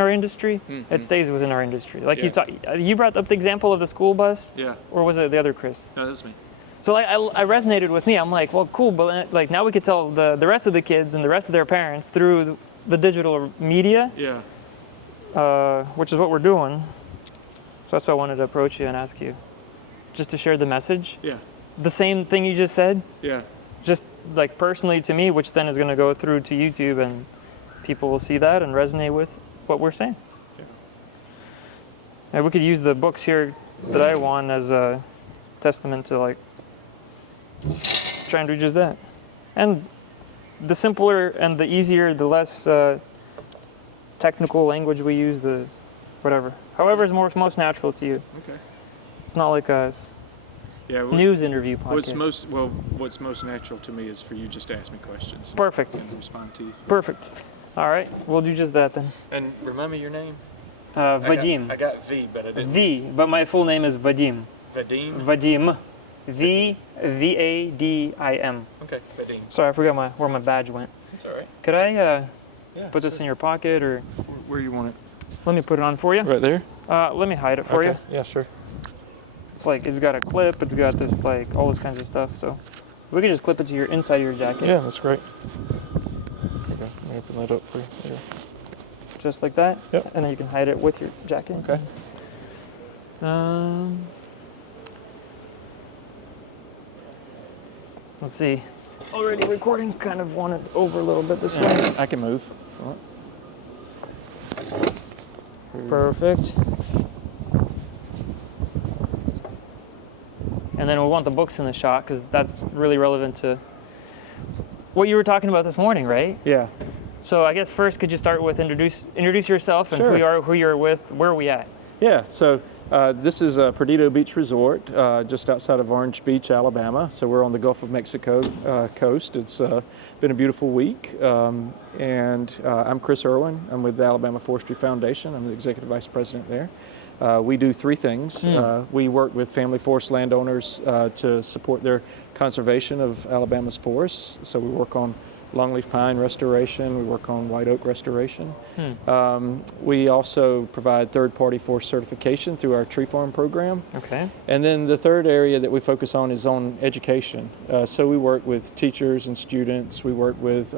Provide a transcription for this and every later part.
our industry, it stays within our industry. Like you brought up the example of the school bus, or was it the other Chris? No, that was me. So like I resonated with me. I'm like, well, cool, but like now we could tell the rest of the kids and the rest of their parents through the digital media, which is what we're doing. So that's why I wanted to approach you and ask you, just to share the message. Yeah. The same thing you just said. Yeah. Just like personally to me, which then is going to go through to YouTube and people will see that and resonate with what we're saying. Yeah. And we could use the books here that I won as a testament to like trying to do just that. And the simpler and the easier, the less technical language we use, the whatever. However is most natural to you. Okay. It's not like a news interview podcast. What's most natural to me is for you just to ask me questions. Perfect. And respond to you. Perfect. All right, we'll do just that then. And remind me your name? Vadim. I got V, but I didn't. V, but my full name is Vadim. Vadim? Vadim. V-A-D-I-M. Okay, Vadim. Sorry, I forgot where my badge went. That's all right. Could I put this in your pocket or? Where you want it? Let me put it on for you. Right there? Let me hide it for you. Yeah, sure. It's like, it's got a clip, it's got this like, all this kinds of stuff, so. We could just clip it to your inside of your jacket. Yeah, that's great. Okay, let me open that up for you. There. Just like that? Yep. And then you can hide it with your jacket. Okay. Let's see. It's already recording. Kind of want it over a little bit this way. I can move. Perfect. And then we want the books in the shot because that's really relevant to what you were talking about this morning, right? Yeah. So I guess first, could you start with introduce yourself and who you're with, where are we at? Yeah. So this is Perdido Beach Resort, just outside of Orange Beach, Alabama. So we're on the Gulf of Mexico coast. It's been a beautiful week, and I'm Chris Erwin. I'm with the Alabama Forestry Foundation. I'm the executive vice president there. We do three things. We work with family forest landowners to support their conservation of Alabama's forests. So we work on longleaf pine restoration, we work on white oak restoration. We also provide third-party forest certification through our tree farm program. Okay. And then the third area that we focus on is on education. So we work with teachers and students, we work with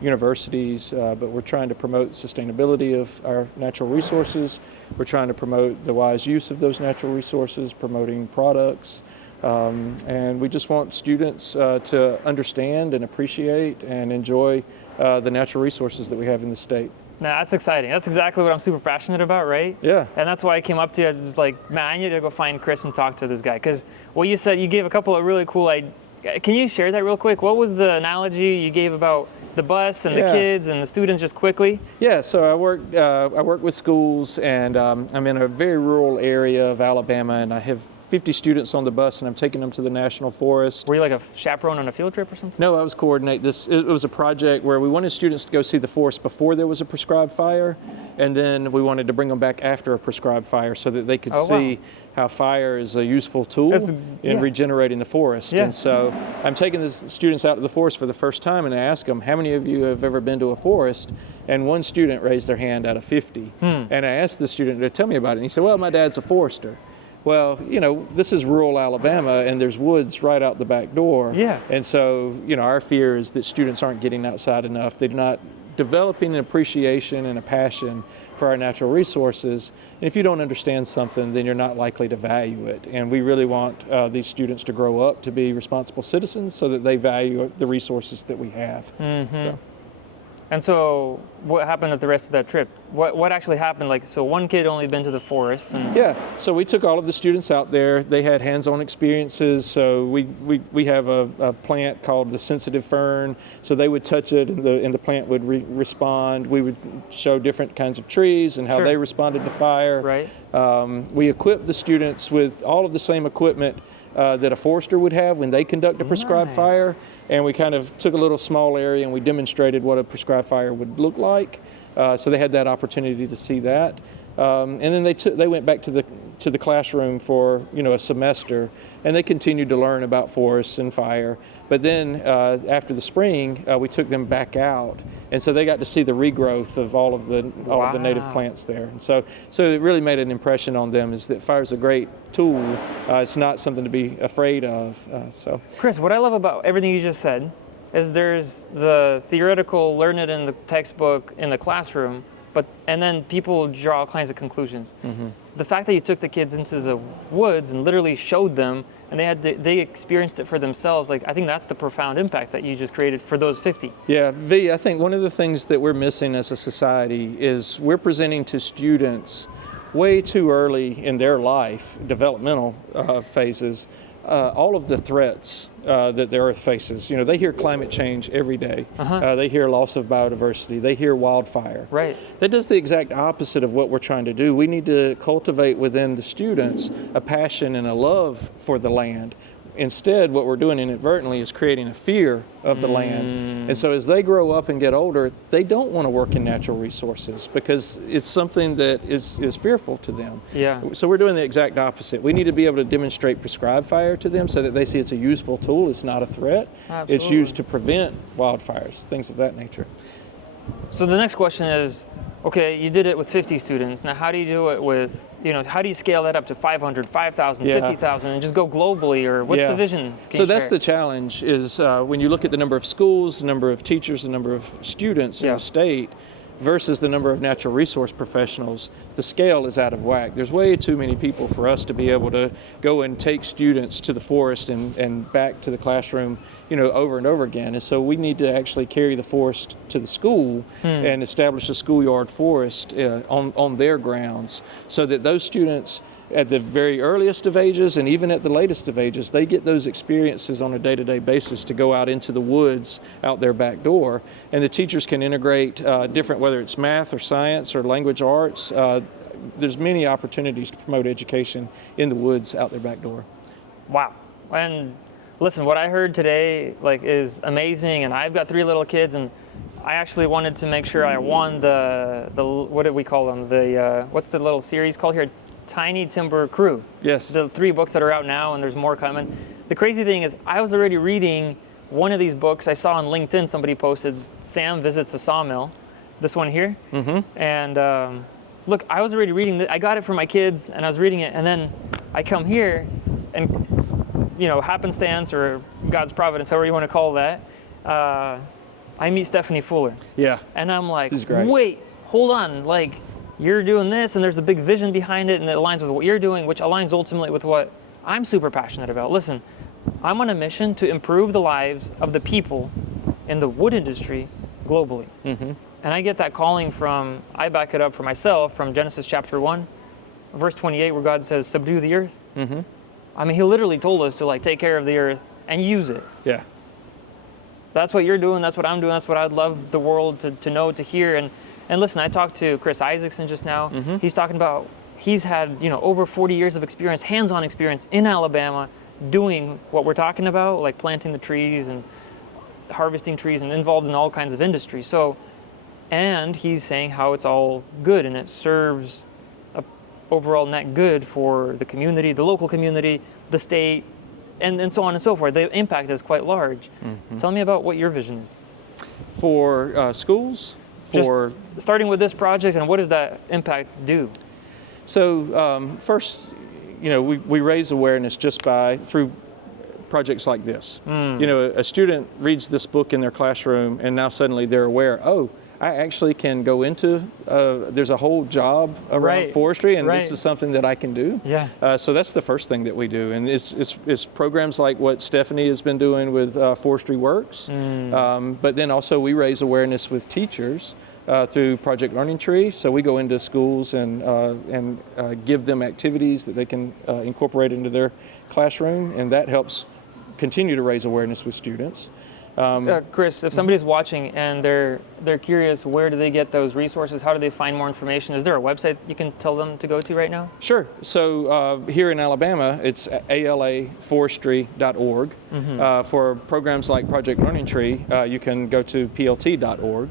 universities, but we're trying to promote sustainability of our natural resources. We're trying to promote the wise use of those natural resources, promoting products. And we just want students to understand and appreciate and enjoy the natural resources that we have in the state. Now that's exciting. That's exactly what I'm super passionate about, right? Yeah. And that's why I came up to you. I was like, man, I need to go find Chris and talk to this guy. Because what you said, you gave a couple of really cool ideas. Can you share that real quick? What was the analogy you gave about the bus and the kids and the students, just quickly? Yeah, so I work with schools, and I'm in a very rural area of Alabama, and I have 50 students on the bus, and I'm taking them to the National Forest. Were you like a chaperone on a field trip or something? No, I was coordinating this. It was a project where we wanted students to go see the forest before there was a prescribed fire, and then we wanted to bring them back after a prescribed fire so that they could see how fire is a useful tool in regenerating the forest. And so I'm taking the students out to the forest for the first time, and I ask them, how many of you have ever been to a forest? And one student raised their hand out of 50. And I asked the student to tell me about it, and he said, well, my dad's a forester. Well, you know, this is rural Alabama, and there's woods right out the back door. Yeah. And so, you know, our fear is that students aren't getting outside enough. They're not developing an appreciation and a passion for our natural resources. And if you don't understand something, then you're not likely to value it. And we really want these students to grow up to be responsible citizens so that they value the resources that we have. So. And so what happened at the rest of that trip? What actually happened? Like, so one kid only been to the forest. Yeah, so we took all of the students out there. They had hands-on experiences. So we have a plant called the sensitive fern. So they would touch it, and the plant would respond. We would show different kinds of trees and how they responded to fire. Right. We equipped the students with all of the same equipment that a forester would have when they conduct a prescribed fire. And we kind of took a little small area and we demonstrated what a prescribed fire would look like. So they had that opportunity to see that. And then they went back to the classroom for a semester, and they continued to learn about forests and fire. But then after the spring, we took them back out, and so they got to see the regrowth of all of the native plants there. And so it really made an impression on them, is that fire is a great tool. It's not something to be afraid of. Chris, what I love about everything you just said is there's the theoretical, learn it in the textbook in the classroom, and then people draw all kinds of conclusions. Mm-hmm. The fact that you took the kids into the woods and literally showed them, and they experienced it for themselves, I think that's the profound impact that you just created for those 50. Yeah, V, I think one of the things that we're missing as a society is we're presenting to students way too early in their life, developmental phases, all of the threats that the Earth faces. They hear climate change every day. They hear loss of biodiversity. They hear wildfire. Right. That does the exact opposite of what we're trying to do. We need to cultivate within the students a passion and a love for the land. Instead, what we're doing inadvertently is creating a fear of the land. And so as they grow up and get older, they don't want to work in natural resources because it's something that is fearful to them. Yeah. So we're doing the exact opposite. We need to be able to demonstrate prescribed fire to them so that they see it's a useful tool, it's not a threat. Absolutely. It's used to prevent wildfires, things of that nature. So the next question is, okay, you did it with 50 students. Now, how do you do it with, how do you scale that up to 500, 5,000, 50,000, and just go globally, or what's the vision? So that's the challenge is when you look at the number of schools, the number of teachers, the number of students in the state versus the number of natural resource professionals, the scale is out of whack. There's way too many people for us to be able to go and take students to the forest and back to the classroom, over and over again. And so we need to actually carry the forest to the school and establish a schoolyard forest on their grounds so that those students at the very earliest of ages and even at the latest of ages, they get those experiences on a day-to-day basis to go out into the woods out their back door. And the teachers can integrate different, whether it's math or science or language arts, there's many opportunities to promote education in the woods out their back door. Wow. And listen, what I heard today is amazing, and I've got 3 little kids, and I actually wanted to make sure I won the what do we call them? What's the little series called here? Tiny Timber Crew. Yes. The 3 books that are out now, and there's more coming. The crazy thing is I was already reading one of these books. I saw on LinkedIn somebody posted, Sam Visits a Sawmill, this one here. Mm-hmm. And look, I was already reading I got it for my kids, and I was reading it, and then I come here, and happenstance or God's providence, however you want to call that, I meet Stephanie Fuller. Yeah. And I'm like, she's great. Wait, hold on, you're doing this, and there's a big vision behind it, and it aligns with what you're doing, which aligns ultimately with what I'm super passionate about. Listen, I'm on a mission to improve the lives of the people in the wood industry globally. Mm-hmm. And I get that calling I back it up for myself from Genesis chapter 1, verse 28, where God says, subdue the earth. Mm-hmm. I mean, he literally told us to take care of the earth and use it. Yeah. That's what you're doing, that's what I'm doing, that's what I'd love the world to know, to hear. And listen, I talked to Chris Isaacson just now. Mm-hmm. He's talking about, he's had, over 40 years of experience, hands-on experience in Alabama doing what we're talking about, like planting the trees and harvesting trees and involved in all kinds of industry. So, and he's saying how it's all good and it serves a overall net good for the community, the local community, the state, and so on and so forth. The impact is quite large. Mm-hmm. Tell me about what your vision is. For schools? Just starting with this project, and what does that impact do? So first, we raise awareness just through projects like this. A student reads this book in their classroom, and now suddenly they're aware, I actually can go into, there's a whole job around forestry, and this is something that I can do. Yeah. So that's the first thing that we do. And it's programs like what Stephanie has been doing with Forestry Works. But then also we raise awareness with teachers through Project Learning Tree. So we go into schools and give them activities that they can incorporate into their classroom, and that helps continue to raise awareness with students. Chris, if somebody's watching and they're curious, where do they get those resources? How do they find more information? Is there a website you can tell them to go to right now? Sure. So here in Alabama, it's alaforestry.org. For programs like Project Learning Tree, you can go to plt.org.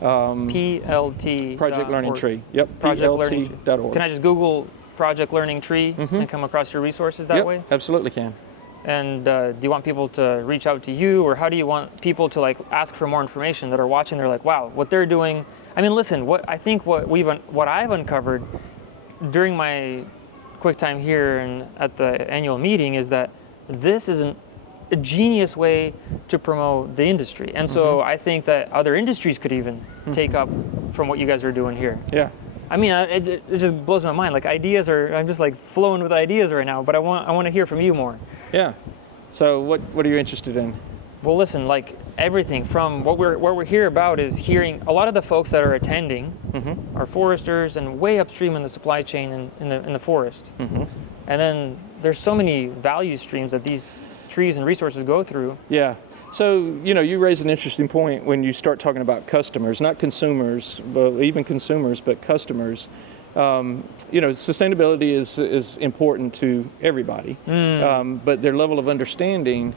PLT. Project Learning Tree. Yep. Project Learning Tree. PLT.org. Can I just Google Project Learning Tree and come across your resources that way? Absolutely can. And do you want people to reach out to you, or how do you want people to like ask for more information that are watching? They're like, wow, what they're doing. I mean, listen, what I've uncovered during my quick time here and at the annual meeting is that this is a genius way to promote the industry. And so I think that other industries could even take up from what you guys are doing here. Yeah. I mean, it just blows my mind. Like I'm just like flowing with ideas right now, but I want to hear from you more. Yeah. So what are you interested in? Well, listen, like everything from what we're here about is hearing a lot of the folks that are attending are foresters and way upstream in the supply chain in the forest. And then there's so many value streams that these trees and resources go through. Yeah. So, you raise an interesting point when you start talking about customers, not consumers, but even consumers, but customers. Sustainability is important to everybody, but their level of understanding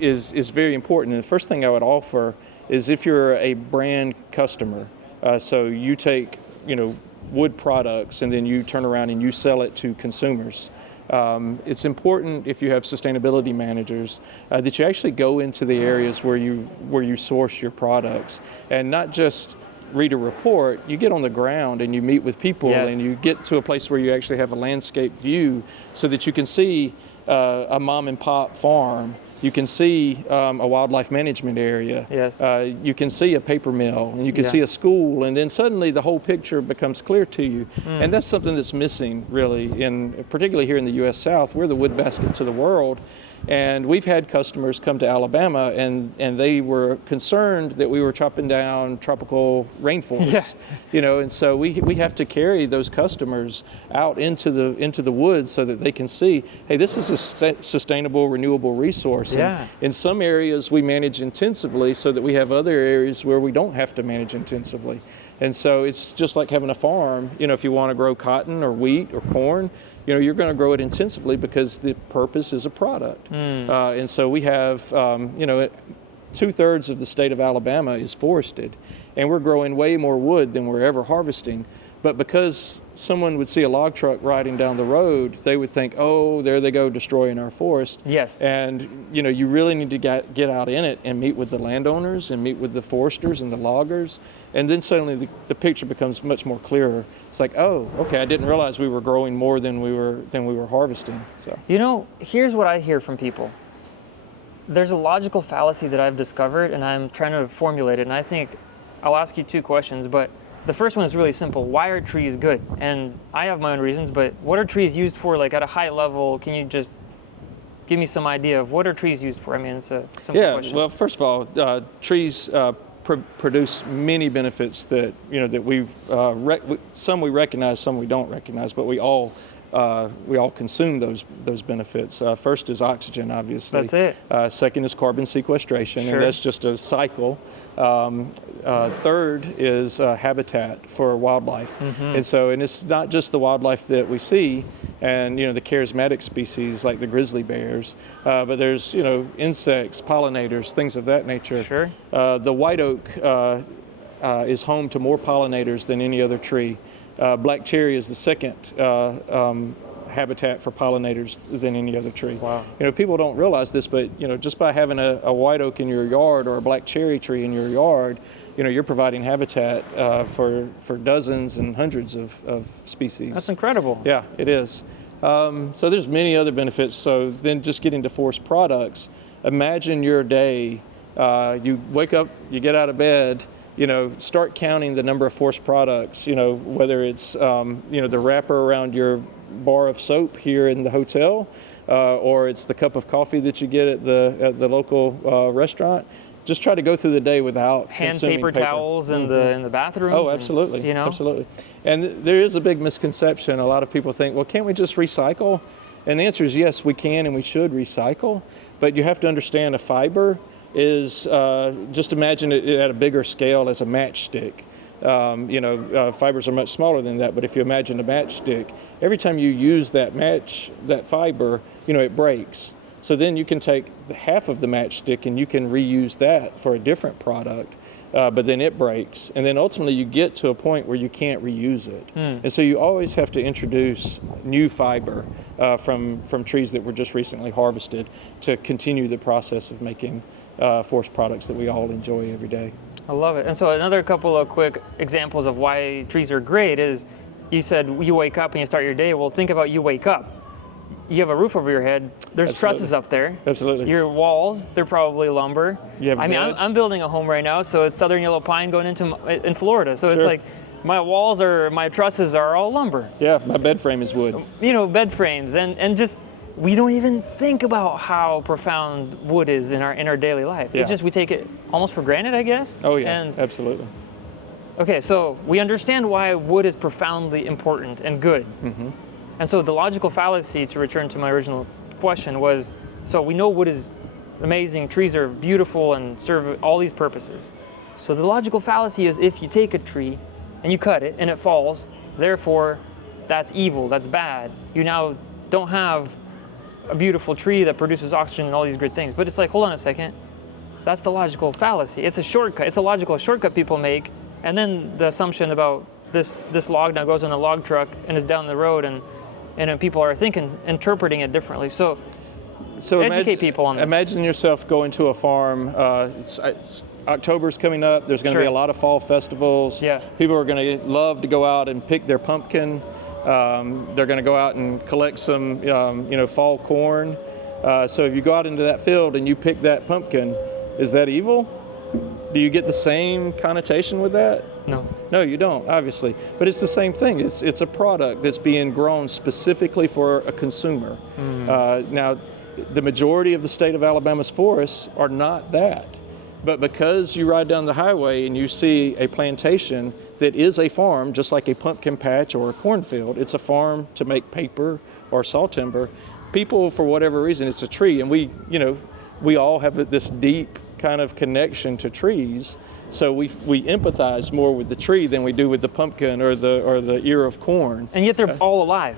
is very important. And the first thing I would offer is if you're a brand customer, so you take, wood products and then you turn around and you sell it to consumers. It's important if you have sustainability managers that you actually go into the areas where you source your products and not just read a report. You get on the ground and you meet with people and you get to a place where you actually have a landscape view so that you can see a mom and pop farm. You can see a wildlife management area. Yes. You can see a paper mill, and you can see a school, and then suddenly the whole picture becomes clear to you. And that's something that's missing, really, particularly here in the U.S. South. We're the wood basket to the world. And we've had customers come to Alabama, and they were concerned that we were chopping down tropical rainforests. And so we have to carry those customers out into the woods so that they can see, hey, this is a sustainable, renewable resource. Yeah. And in some areas we manage intensively so that we have other areas where we don't have to manage intensively. And so it's just like having a farm. if you want to grow cotton or wheat or corn, you're going to grow it intensively because the purpose is a product. And so we have, 2/3 of the state of Alabama is forested, and we're growing way more wood than we're ever harvesting. But because someone would see a log truck riding down the road, they would think, oh, there they go destroying our forest. Yes. And you really need to get out in it and meet with the landowners and meet with the foresters and the loggers. And then suddenly the picture becomes much more clearer. It's like, oh, okay, I didn't realize we were growing more than we were harvesting. So here's what I hear from people. There's a logical fallacy that I've discovered, and I'm trying to formulate it. And I think I'll ask you two questions, but the first one is really simple. Why are trees good? And I have my own reasons, but what are trees used for, like at a high level? Can you just give me some idea of what are trees used for? I mean, it's a simple question. Well, first of all, trees produce many benefits that we some we recognize, some we don't recognize, but we all consume those benefits. First is oxygen, obviously. That's it. Second is carbon sequestration, Sure. and that's just a cycle. Third is habitat for wildlife, and it's not just the wildlife that we see, and the charismatic species like the grizzly bears, but there's insects, pollinators, things of that nature. Sure. The white oak is home to more pollinators than any other tree. Black cherry is the second habitat for pollinators than any other tree. Wow. People don't realize this, but just by having a white oak in your yard or a black cherry tree in your yard, you're providing habitat for dozens and hundreds of species. That's incredible. Yeah, it is. So there's many other benefits. So then just getting to forest products, imagine your day, you wake up, you get out of bed, start counting the number of forest products, whether it's, the wrapper around your bar of soap here in the hotel, or it's the cup of coffee that you get at the local restaurant. Just try to go through the day without consuming paper towels in the bathroom. Oh, absolutely. Absolutely. And there is a big misconception. A lot of people think, well, can't we just recycle? And the answer is yes, we can and we should recycle. But you have to understand a fiber is, just imagine it at a bigger scale as a matchstick. Fibers are much smaller than that, but if you imagine a matchstick, every time you use that fiber, it breaks. So then you can take half of the matchstick and you can reuse that for a different product. but then it breaks, and then ultimately you get to a point where you can't reuse it. And so you always have to introduce new fiber from trees that were just recently harvested to continue the process of making forest products that we all enjoy every day. I love it. And so another couple of quick examples of why trees are great is, you said you wake up and you start your day. Well, think about you wake up. You have a roof over your head. There's trusses up there. Absolutely. Your walls, they're probably lumber. You have I'm building a home right now, so it's southern yellow pine going in Florida. So Sure. it's like my trusses are all lumber. Yeah, my bed frame is wood. Bed frames and just, we don't even think about how profound wood is in our daily life. Yeah. It's just we take it almost for granted, I guess. Oh yeah, And absolutely. okay, so we understand why wood is profoundly important and good. And so the logical fallacy, to return to my original question, was, so we know wood is amazing, trees are beautiful and serve all these purposes. So the logical fallacy is, if you take a tree and you cut it and it falls, therefore that's evil, that's bad. You now don't have a beautiful tree that produces oxygen and all these great things. But it's like, hold on a second, that's the logical fallacy. It's a shortcut, it's a logical shortcut people make, and then the assumption about this log now goes on a log truck and is down the road, and people are interpreting it differently. So educate people on this. Imagine yourself going to a farm. October's coming up. There's going to be a lot of fall festivals. Yeah. People are going to love to go out and pick their pumpkin. They're going to go out and collect some, fall corn. So if you go out into that field and you pick that pumpkin, is that evil? Do you get the same connotation with that? No. No, you don't, obviously. But it's the same thing. It's a product that's being grown specifically for a consumer. Now, the majority of the state of Alabama's forests are not that. But because you ride down the highway and you see a plantation that is a farm, just like a pumpkin patch or a cornfield, it's a farm to make paper or saw timber. People, for whatever reason, it's a tree, and we all have this deep kind of connection to trees. So we empathize more with the tree than we do with the pumpkin or the ear of corn. And yet they're all alive.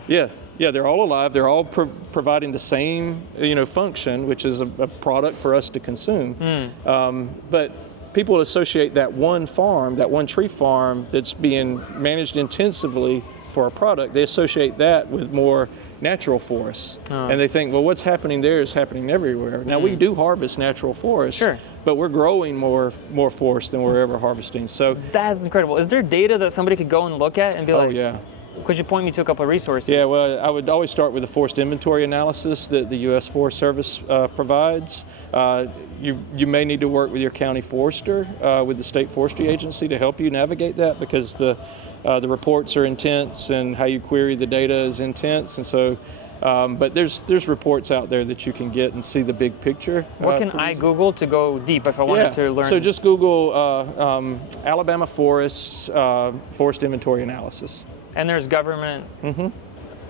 Yeah, they're all alive. They're all providing the same function, which is a product for us to consume. But people associate that one farm, that one tree farm that's being managed intensively for a product, they associate that with more natural forests. And they think, well, what's happening there is happening everywhere. Now, we do harvest natural forests, Sure. but we're growing more forests than we're ever harvesting. So That's incredible. Is there data that somebody could go and look at and be like, yeah. Could you point me to a couple of resources? Yeah, well, I would always start with the forest inventory analysis that the U.S. Forest Service provides. You may need to work with your county forester, with the state forestry agency to help you navigate that, because the reports are intense and how you query the data is intense. And so, but there's reports out there that you can get and see the big picture. What can I Google to go deep if I wanted to learn? So just Google Alabama forests, forest inventory analysis. And there's government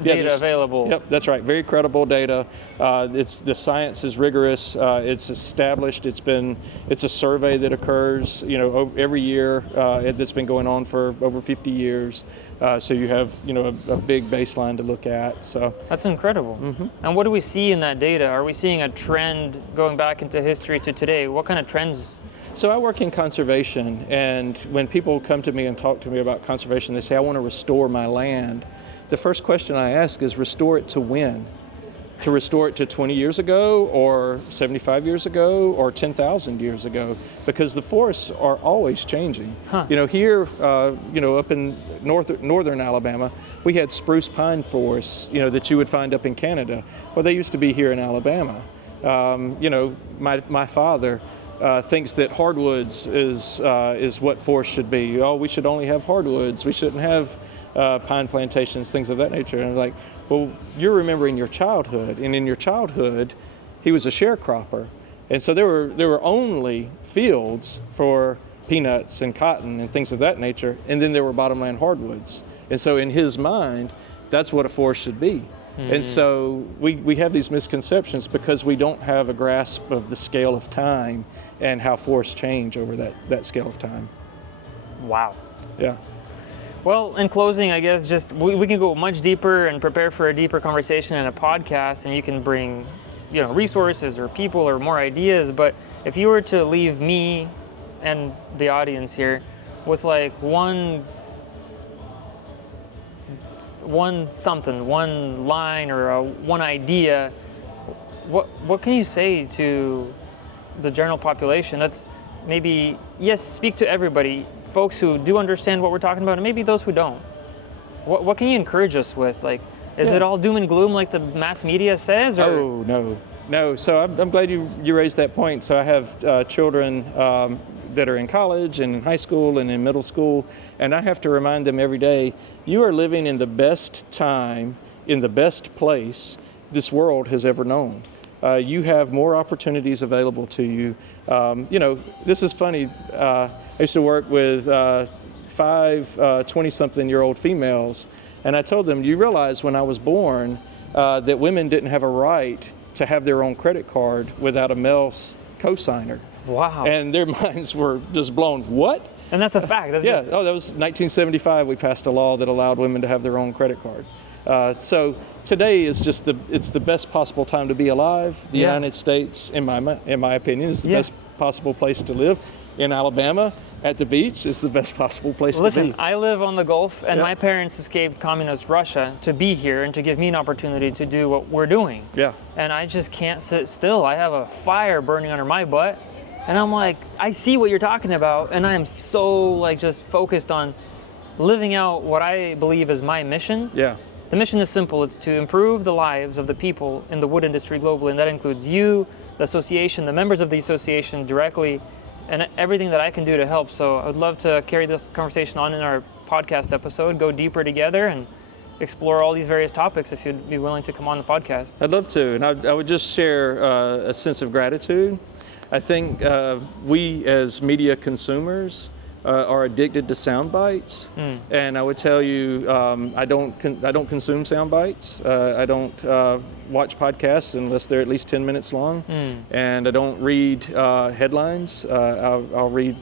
Yeah, data available. Yep, that's right. Very credible data. The science is rigorous. It's established. It's a survey that occurs, every year. That's been going on for over 50 years. So you have, a big baseline to look at. So That's incredible. And what do we see in that data? Are we seeing a trend going back into history to today? What kind of trends? So I work in conservation, and when people come to me and talk to me about conservation, they say, I want to restore my land. The first question I ask is, restore it to when? To restore it to 20 years ago, or 75 years ago, or 10,000 years ago? Because the forests are always changing. Here, up in northern Alabama, we had spruce pine forests, that you would find up in Canada. Well, they used to be here in Alabama. My father thinks that hardwoods is what forests should be. Oh, we should only have hardwoods. We shouldn't have pine plantations, things of that nature. And I'm like, well, you're remembering your childhood, and in your childhood, he was a sharecropper, and so there were only fields for peanuts and cotton and things of that nature, and then there were bottomland hardwoods. And so in his mind, that's what a forest should be. And so we have these misconceptions because we don't have a grasp of the scale of time and how forests change over that scale of time. Wow. Yeah. Well, in closing, I guess just we can go much deeper and prepare for a deeper conversation in a podcast, and you can bring, resources or people or more ideas. But if you were to leave me and the audience here with like one line or one idea, what can you say to the general population? That's maybe, yes, speak to everybody, folks who do understand what we're talking about, and maybe those who don't. What can you encourage us with? Like, is it all doom and gloom like the mass media says? Or? Oh, no. So I'm glad you raised that point. So I have children that are in college and in high school and in middle school, and I have to remind them every day, you are living in the best time, in the best place this world has ever known. You have more opportunities available to you. This is funny. I used to work with 5 20-something-year-old females, and I told them, you realize when I was born that women didn't have a right to have their own credit card without a male co-signer. Wow. And their minds were just blown. What? And that's a fact. That's that was 1975. We passed a law that allowed women to have their own credit card. So today is just it's the best possible time to be alive. The United States, in my opinion, is the best possible place to live. In Alabama, at the beach, is the best possible place to be. Listen, I live on the Gulf, and my parents escaped communist Russia to be here and to give me an opportunity to do what we're doing. Yeah. And I just can't sit still. I have a fire burning under my butt, and I'm like, I see what you're talking about, and I am so like just focused on living out what I believe is my mission. Yeah. The mission is simple. It's to improve the lives of the people in the wood industry globally, and that includes you, the association, the members of the association directly, and everything that I can do to help. So I'd love to carry this conversation on in our podcast episode, go deeper together and explore all these various topics if you'd be willing to come on the podcast. I'd love to, and I would just share a sense of gratitude. I think we as media consumers are addicted to sound bites, and I would tell you I don't consume sound bites. I don't watch podcasts unless they're at least 10 minutes long, and I don't read headlines. I'll read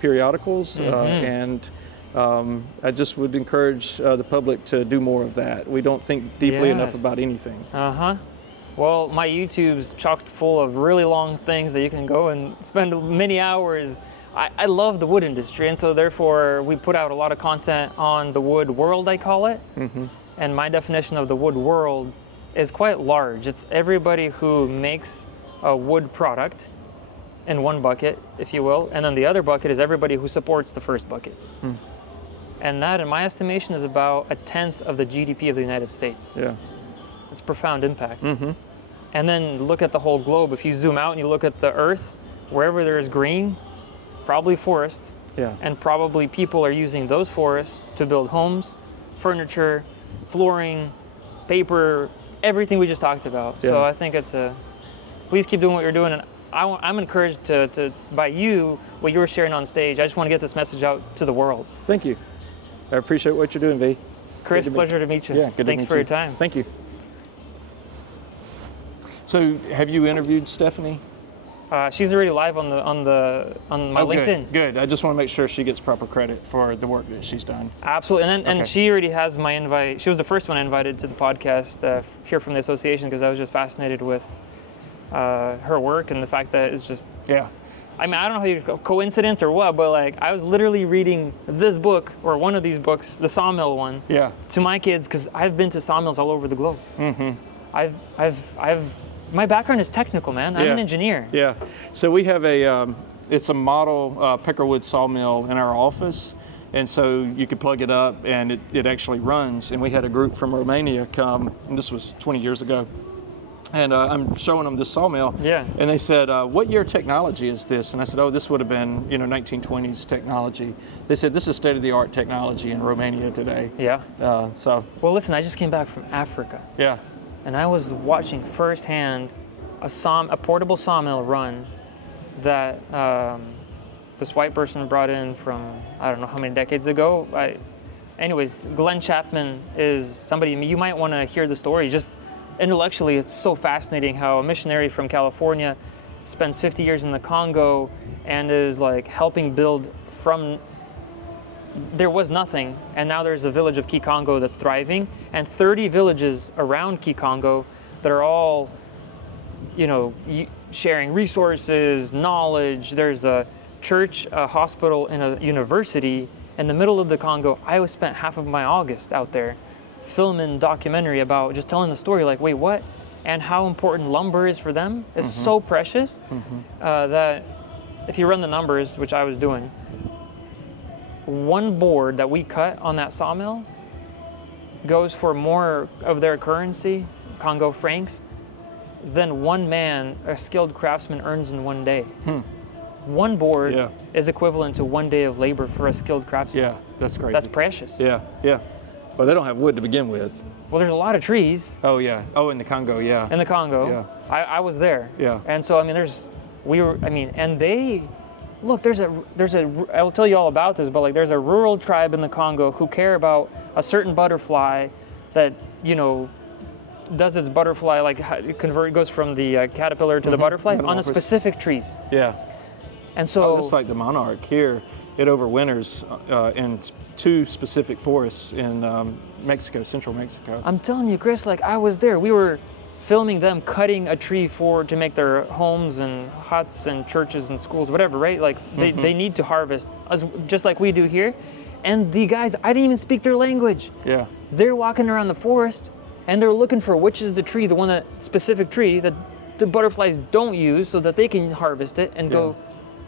periodicals, and I just would encourage the public to do more of that. We don't think deeply enough about anything. Well, my YouTube's chocked full of really long things that you can go and spend many hours. I love the wood industry, and so therefore we put out a lot of content on the wood world, I call it. And my definition of the wood world is quite large. It's everybody who makes a wood product in one bucket, if you will, and then the other bucket is everybody who supports the first bucket. And that, in my estimation, is about 1/10 of the GDP of the United States. Yeah. It's profound impact. And then look at the whole globe. If you zoom out and you look at the earth, wherever there's green, probably forest, and probably people are using those forests to build homes, furniture, flooring, paper, everything we just talked about. So I think please keep doing what you're doing, and I'm encouraged to by you, what you were sharing on stage. I just want to get this message out to the world. Thank you. I appreciate what you're doing, V. Chris, pleasure to meet you. Yeah, good to meet you. Thanks for your time. Thank you. So, have you interviewed Stephanie? She's already live on my LinkedIn. Good. I just want to make sure she gets proper credit for the work that she's done. Absolutely, and she already has my invite. She was the first one I invited to the podcast here from the association because I was just fascinated with her work and the fact that it's just I mean, I don't know how coincidence or what, but like I was literally reading this book or one of these books, the sawmill one, to my kids because I've been to sawmills all over the globe. My background is technical, man. I'm an engineer. Yeah. So we have it's a model peckerwood sawmill in our office. And so you could plug it up and it actually runs. And we had a group from Romania come, and this was 20 years ago. And I'm showing them this sawmill. And they said, what year technology is this? And I said, oh, this would have been 1920s technology. They said, this is state-of-the-art technology in Romania today. Well, listen, I just came back from Africa. And I was watching firsthand a portable sawmill run that this white person brought in from, I don't know how many decades ago. Anyways, Glenn Chapman is somebody, you might want to hear the story. Just intellectually, it's so fascinating how a missionary from California spends 50 years in the Congo and is like helping build from, there was nothing, and now there's a village of Kikongo that's thriving, and 30 villages around Kikongo that are all, sharing resources, knowledge. There's church, a hospital, and a university in the middle of the Congo. I spent half of my August out there filming documentary about just telling the story, like, wait, what? And how important lumber is for them. It's so precious that if you run the numbers, which I was doing, one board that we cut on that sawmill goes for more of their currency, Congo francs, than one man, a skilled craftsman, earns in one day. One board is equivalent to 1 day of labor for a skilled craftsman. Yeah, that's crazy. That's precious. Yeah, yeah. Well, they don't have wood to begin with. Well, there's a lot of trees. Oh, yeah. Oh, in the Congo, yeah. In the Congo. Yeah. I was there. Yeah. And so, I mean, and they, look, I'll tell you all about this, but like there's a rural tribe in the Congo who care about a certain butterfly that, you know, does its butterfly, like goes from the caterpillar to the butterfly on a specific trees. Yeah. And so, just like the monarch here, it overwinters in 2 specific forests in Mexico, central Mexico. I'm telling you, Chris, like I was there. We were filming them cutting a tree to make their homes and huts and churches and schools, whatever, right? Like they need to harvest, just like we do here. And the guys, I didn't even speak their language. Yeah. They're walking around the forest and they're looking for which is the tree, specific tree that the butterflies don't use so that they can harvest it and go.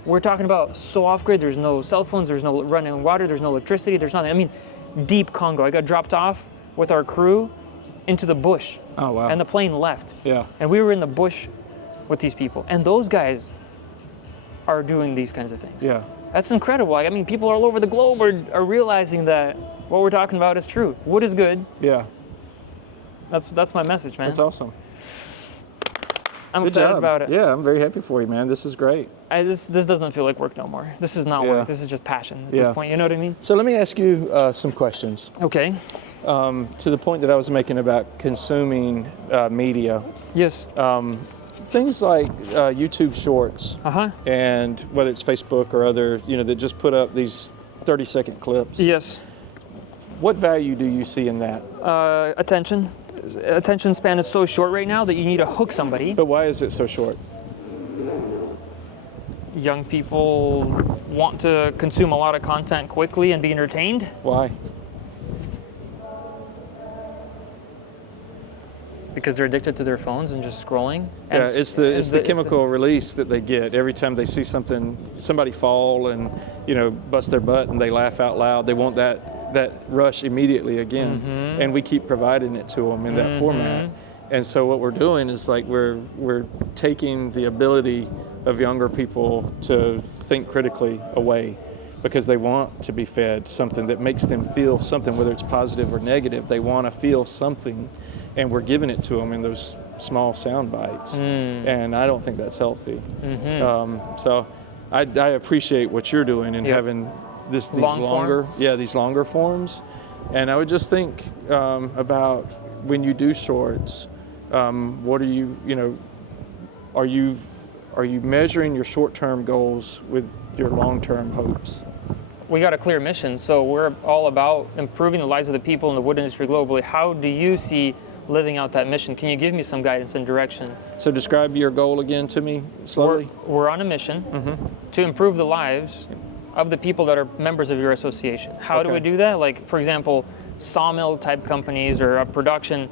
We're talking about so off-grid, there's no cell phones, there's no running water, there's no electricity, there's nothing. I mean, deep Congo. I got dropped off with our crew into the bush. Oh, wow. And the plane left. Yeah. And we were in the bush with these people. And those guys are doing these kinds of things. Yeah. That's incredible. I mean, people all over the globe are realizing that what we're talking about is true. Wood is good. Yeah. That's my message, man. That's awesome. I'm Good excited job. about it. Yeah, I'm very happy for you, man. This is great. This doesn't feel like work no more. This is not work. This is just passion at this point. You know what I mean? So let me ask you some questions. Okay. To the point that I was making about consuming media. Yes. Things like YouTube Shorts, and whether it's Facebook or other, that just put up these 30-second clips. Yes. What value do you see in that? Attention. Attention span is so short right now that you need to hook somebody. But why is it so short? Young people want to consume a lot of content quickly and be entertained. Why? Because they're addicted to their phones and just scrolling. Yeah, it's the chemical release that they get every time they see somebody fall and bust their butt and they laugh out loud. They want that rush immediately again, and we keep providing it to them in that format. And so what we're doing is like we're taking the ability of younger people to think critically away, because they want to be fed something that makes them feel something, whether it's positive or negative. They want to feel something, and we're giving it to them in those small sound bites. And I don't think that's healthy. So I appreciate what you're doing and having these longer forms. And I would just think about when you do shorts, what are you measuring your short-term goals with your long-term hopes? We got a clear mission, so we're all about improving the lives of the people in the wood industry globally. How do you see living out that mission? Can you give me some guidance and direction? So describe your goal again to me slowly. We're on a mission to improve the lives of the people that are members of your association. How do we do that? Like, for example, sawmill type companies or a production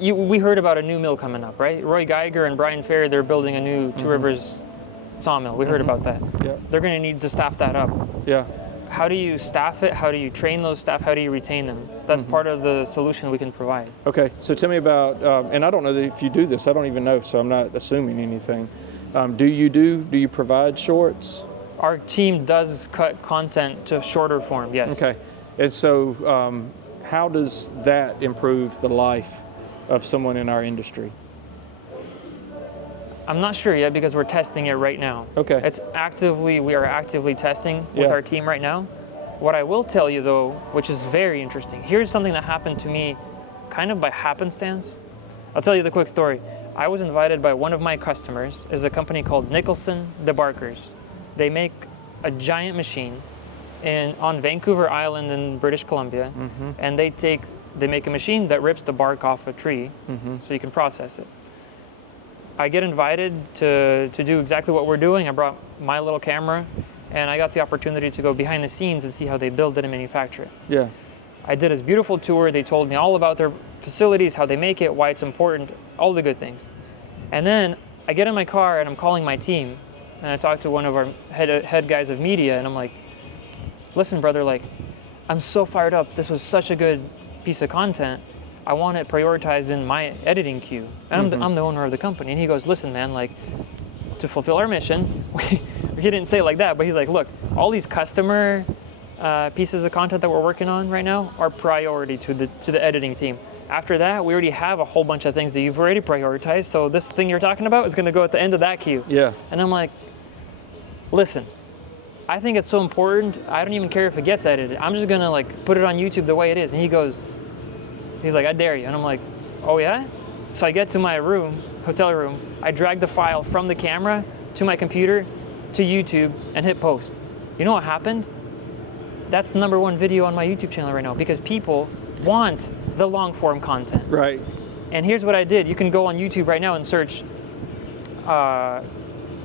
we heard about a new mill coming up, right? Roy Geiger and Brian Ferry, they're building a new Two Rivers sawmill. We heard about that. Yeah. They're going to need to staff that up. Yeah. How do you staff it? How do you train those staff? How do you retain them? That's part of the solution we can provide. Okay, so tell me about, and I don't know if you do this, I don't even know, so I'm not assuming anything. Do you provide shorts? Our team does cut content to shorter form, yes. Okay, and so how does that improve the life of someone in our industry? I'm not sure yet because we're testing it right now. Okay. We are actively testing with our team right now. What I will tell you though, which is very interesting, here's something that happened to me kind of by happenstance. I'll tell you the quick story. I was invited by one of my customers, is a company called Nicholson DeBarkers. They make a giant machine on Vancouver Island in British Columbia, and they make a machine that rips the bark off a tree so you can process it. I get invited to do exactly what we're doing. I brought my little camera, and I got the opportunity to go behind the scenes and see how they build it and manufacture it. Yeah. I did this beautiful tour. They told me all about their facilities, how they make it, why it's important, all the good things. And then I get in my car and I'm calling my team, and I talk to one of our head guys of media, and I'm like, listen, brother, like, I'm so fired up. This was such a good piece of content. I want it prioritized in my editing queue. And I'm the owner of the company. And he goes, listen, man, like, to fulfill our mission, he didn't say it like that, but he's like, look, all these customer pieces of content that we're working on right now are priority to the editing team. After that, we already have a whole bunch of things that you've already prioritized, so this thing you're talking about is gonna go at the end of that queue. Yeah. And I'm like, listen, I think it's so important, I don't even care if it gets edited. I'm just gonna like put it on YouTube the way it is. And he's like, I dare you. And I'm like, oh yeah? So I get to my room, hotel room, I drag the file from the camera to my computer to YouTube and hit post. You know what happened? That's the #1 video on my YouTube channel right now, because people want the long form content. Right. And here's what I did. You can go on YouTube right now and search, our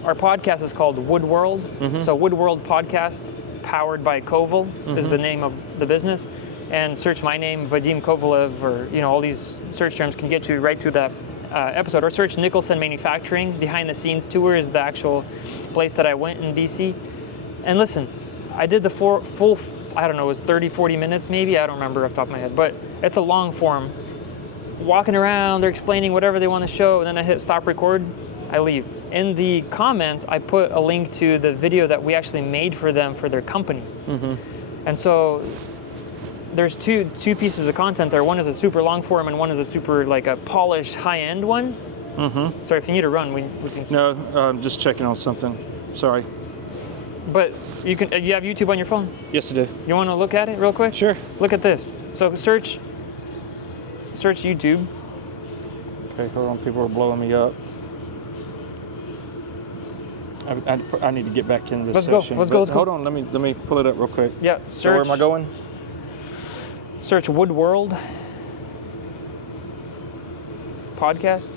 podcast is called Wood World. So Wood World Podcast, powered by Koval is the name of the business. And search my name, Vadim Kovalev, or all these search terms can get you right to that episode. Or search Nicholson Manufacturing. Behind the scenes tour is the actual place that I went in BC. And listen, I did the full, I don't know, it was 30, 40 minutes maybe, I don't remember off the top of my head, but it's a long form. Walking around, they're explaining whatever they want to show, and then I hit stop record, I leave. In the comments, I put a link to the video that we actually made for them for their company. And so there's two pieces of content there. One is a super long form, and one is a super like a polished high-end one. Sorry, if you need to run, we can. No, I'm just checking on something. Sorry. But you have YouTube on your phone? Yes, I do. You want to look at it real quick? Sure. Look at this. So search YouTube. Okay, hold on. People are blowing me up. I need to get back in this session. Let's go. Hold on. Let me pull it up real quick. Yeah. So where am I going? Search Wood World Podcast.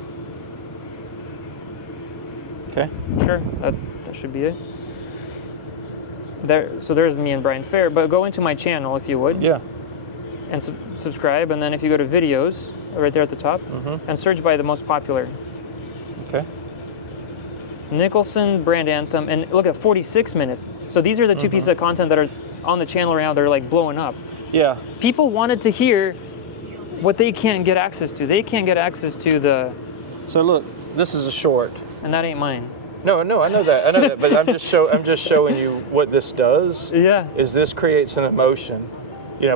Okay. Sure. That should be it. There's me and Brian Fair, but go into my channel if you would. Yeah. And subscribe, and then if you go to videos, right there at the top, and search by the most popular. Okay. Nicholson Brand Anthem, and look at 46 minutes. So these are the two pieces of content that are on the channel right now. They're like blowing up. Yeah. People wanted to hear what they can't get access to. They can't get access to the. So look, this is a short. And that ain't mine. No, I know that, but I'm just showing you what this does. Yeah. Is this creates an emotion,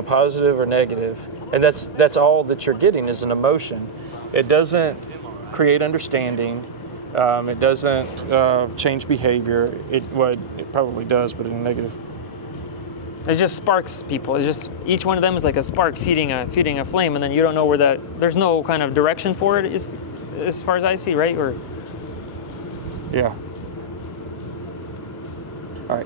positive or negative, and that's all that you're getting is an emotion. It doesn't create understanding. It doesn't change behavior. It probably does, but in a negative. It just sparks people. It's just each one of them is like a spark feeding a flame, and then you don't know where there's no kind of direction for it, as far as I see, right? Or. Yeah. All right.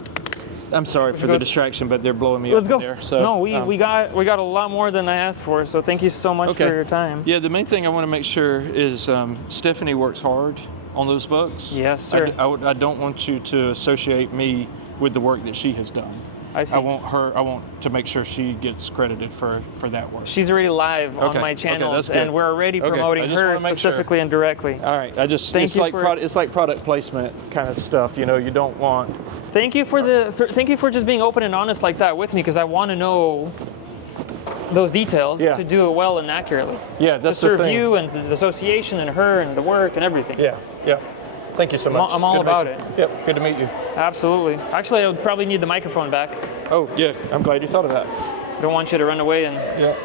I'm sorry for the distraction, but they're blowing me up there. So no, we got a lot more than I asked for. So thank you so much for your time. Yeah, the main thing I want to make sure is Stephanie works hard on those books. Yes, sir. I don't want you to associate me with the work that she has done. I see. I want to make sure she gets credited for that work. She's already live on my channels, that's good. and we're already promoting her specifically and directly. All right, it's like product placement kind of stuff. You don't want. Thank you for just being open and honest like that with me, because I want to know those details to do it well and accurately. Yeah, that's to the serve thing. you and the association and her and the work and everything. Yeah. Thank you so much. I'm all about it. Yep, good to meet you. Absolutely. Actually, I would probably need the microphone back. Oh, yeah, I'm glad you thought of that. Don't want you to run away and. Yeah.